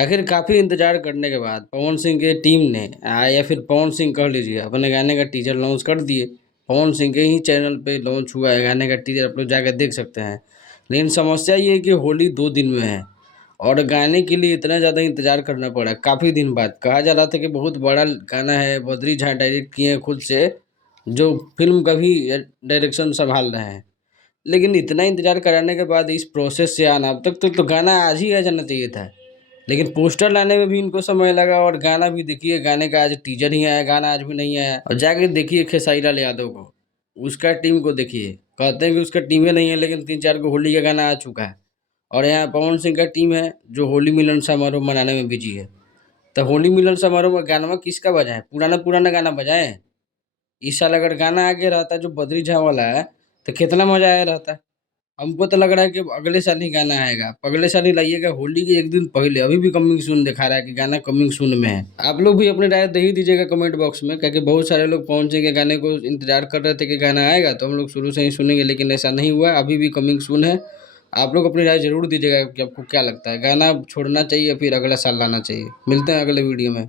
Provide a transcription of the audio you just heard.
आखिर काफ़ी इंतज़ार करने के बाद पवन सिंह की टीम ने या फिर पवन सिंह कह लीजिए अपने गाने का टीज़र लॉन्च कर दिए। पवन सिंह के ही चैनल पे लॉन्च हुआ है गाने का टीज़र, आप लोग जाकर देख सकते हैं। लेकिन समस्या ये है कि होली 2 दिन में है और गाने के लिए इतना ज़्यादा इंतज़ार करना पड़ा काफ़ी दिन बाद। कहा जा रहा था कि बहुत बड़ा गाना है, बद्री झा डायरेक्ट किए हैं खुद से, जो फ़िल्म का भी डायरेक्शन सँभाल रहे हैं। लेकिन इतना इंतज़ार कराने के बाद इस प्रोसेस से आना, अब तक तो गाना आज ही आ जाना चाहिए था। लेकिन पोस्टर लाने में भी इनको समय लगा और गाना भी देखिए, गाने का आज टीज़र ही आया, गाना आज भी नहीं आया। और जाके देखिए खेसारी लाल यादव को, उसका टीम को देखिए, कहते हैं कि उसका टीमें नहीं है लेकिन 3-4 गो होली का गाना आ चुका है। और यहाँ पवन सिंह का टीम है जो होली मिलन समारोह मनाने में बिजी है। तो होली मिलन समारोह में गानवा किसका बजाएँ? पुराना-पुराना गाना बजाएँ। इस साल अगर गाना आगे रहता जो बद्री झा वाला है, तो कितना मज़ा आया रहता। हमको तो लग रहा है कि अगले साल ही गाना आएगा। अगले साल ही लाइएगा होली के 1 दिन पहले, अभी भी कमिंग सून दिखा रहा है कि गाना कमिंग सून में है। आप लोग भी अपनी राय दे ही दीजिएगा कमेंट बॉक्स में, क्योंकि बहुत सारे लोग पवन सिंह के गाने को इंतज़ार कर रहे थे कि गाना आएगा तो हम लोग शुरू से ही सुनेंगे, लेकिन ऐसा नहीं हुआ, अभी भी कमिंग सून है। आप लोग अपनी राय ज़रूर दीजिएगा कि आपको क्या लगता है, गाना छोड़ना चाहिए या फिर अगला साल लाना चाहिए। मिलते हैं अगले वीडियो में।